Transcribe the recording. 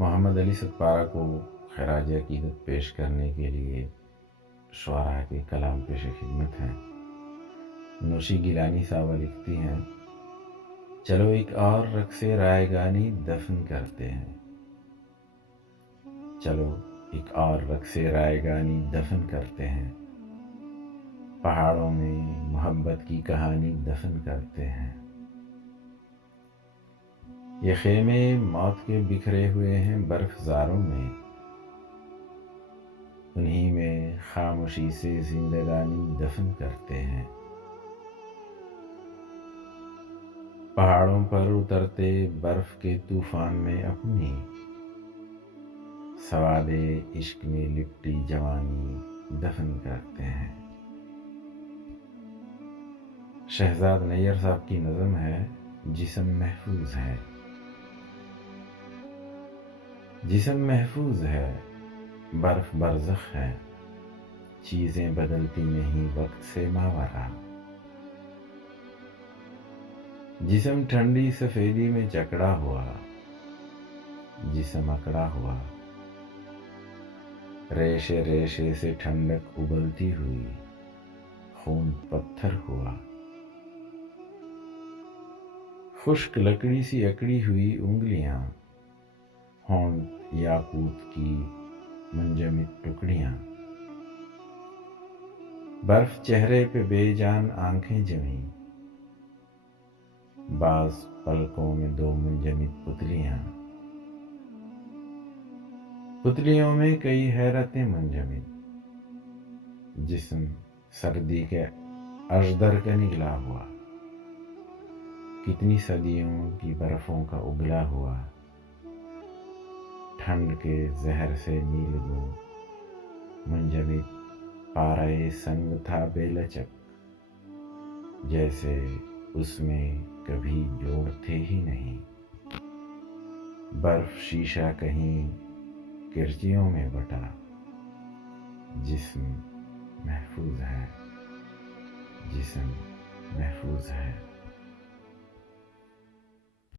محمد علی صدپارہ کو خراج عقیدت پیش کرنے کے لیے شعراء کے کلام پیش خدمت ہیں۔ نوشی گیلانی صاحبہ لکھتی ہیں، چلو ایک اور رقص رائگانی دفن کرتے ہیں، چلو ایک اور رقص رائگانی دفن کرتے ہیں، پہاڑوں میں محبت کی کہانی دفن کرتے ہیں۔ یہ خیمے موت کے بکھرے ہوئے ہیں برف زاروں میں، انہی میں خاموشی سے زندگانی دفن کرتے ہیں۔ پہاڑوں پر اترتے برف کے طوفان میں اپنی سواد عشق میں لپٹی جوانی دفن کرتے ہیں۔ شہزاد نیّر صاحب کی نظم ہے، جسم محفوظ ہے، جسم محفوظ ہے، برف برزخ ہے، چیزیں بدلتی نہیں وقت سے ماورا، جسم ٹھنڈی سفیدی میں جکڑا ہوا، جسم اکڑا ہوا، ریشے ریشے سے ٹھنڈک ابلتی ہوئی، خون پتھر ہوا، خشک لکڑی سی اکڑی ہوئی انگلیاں، ہونٹ یاقوت کی منجمد ٹکڑیاں، برف چہرے پہ بے جان آنکھیں جمیں، بعض پلکوں میں دو منجمد پتلیاں، پتلیوں میں کئی حیرتیں منجمد، جسم سردی کے اژدر کا نگلا ہوا، کتنی صدیوں کی برفوں کا اگلا ہوا، ٹھنڈ کے زہر سے نیلگوں منجمد پارے سنگ تھا بے لچک، جیسے اس میں کبھی جوڑ تھے ہی نہیں، برف شیشہ کہیں کرچیوں میں بٹا، جسم محفوظ ہے، جسم محفوظ ہے۔